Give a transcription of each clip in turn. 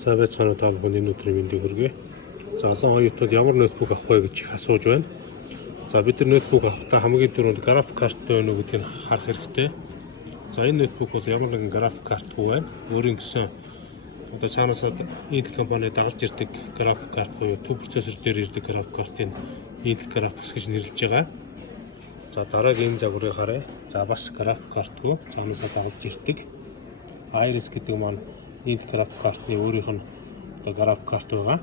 За байцгаана та бүхэнд энэ өдрийн мэндийг хүргэе. За олон оюутнууд ямар ноутбук авах вэ гэж асууж байна. За бид нар ноутбук авахдаа хамгийн түрүүнд график карттай байна уу гэдгийг харах хэрэгтэй. За энэ ноутбук бол ямар нэгэн график картгүй байна. Өөрийн гэсэн одоо цаанаас Intel компани дагалж ирдэг график карт буюу төв процессор дээр ирдэг график картын Intel Graphics гэж нэрлэж байгаа. За дараагийн энэ загварыг харъя. За бас график картгүй цаанаас дагалж ирдэг. Iris гэдэг маань Intel график картны өөрийнх нь график карт байгаа.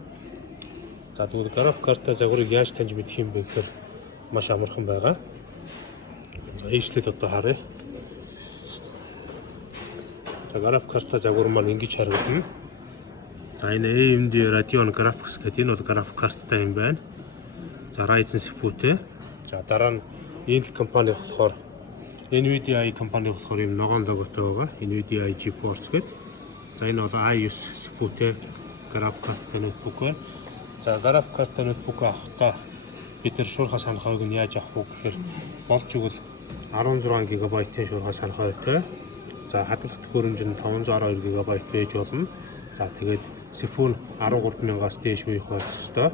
За тэгвэл график картаа загварыг яаж таньж мэдэх юм бэ гэхээр маш амархан байгаа. За ийшлээд одоо харъя. За график картаа загвар маань ингэж харагдана. За энэ AMD Radeon Graphics гэдэг энэ бол график карттай юм байна. За Ryzen CPU-тэй. За дараа нь Intel компани болохоор NVIDIA компани болохоор юм ногоон логотой байгаа. NVIDIA GeForce гэдэг. За энэ бол i9 CPU-тэй график карттай ноутбук байна. За график карттай ноутбук авахдаа бид нэр шуурхай санахыг нь яаж авах вэ гэхээр болж игэл 16 ГБ-ийн шуурхай санахайтай. За хадгалах төхөөрөмж нь 512 ГБ байж болно. За тэгээд CPU нь 13000-аас дээш үеих байх ёстой.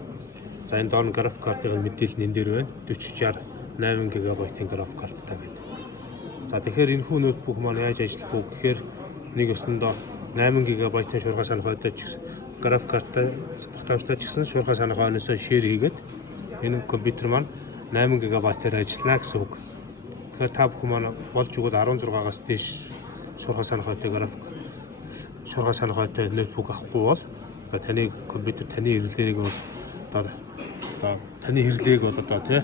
За энэ доор график картын мэдээлэл энэ дээр байна. 4060 8 ГБ-ийн график карттай байна. За тэгэхээр энэ хүү ноутбук маань яаж ажиллах вэ гэхээр нэг өсөндөө 8 ГБ-ийн шуурхай санахайтай график карттай багтаамжтай ч гэсэн шуурхай санахайнаас шеэр хийгээд энэ компьютер маань 8 ГБ-аар ажиллана гэсэн үг. Тэгэхээр та бүхэн маань болж игэл 16-аас дээш шуурхай санахайтай ноутбук авахгүй бол таны компьютер таны хэрэглээг бол таны хэрэглээг бол одоо тий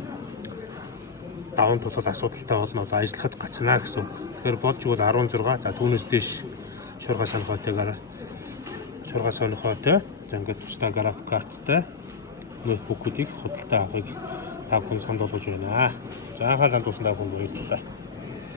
даван тулаад асуудалтай болно. Одоо ажиллахад гацнаа гэсэн үг. Тэгэхээр болж игэл 16 за түүнээс дээш шуурхай санахайтай за ингээд тусдаа график карттай ноутбукуудыг худалдаа авахыг та бүхэн санд болгож байна. За анхаарал хандуулсан та бүхэнд баярлалаа.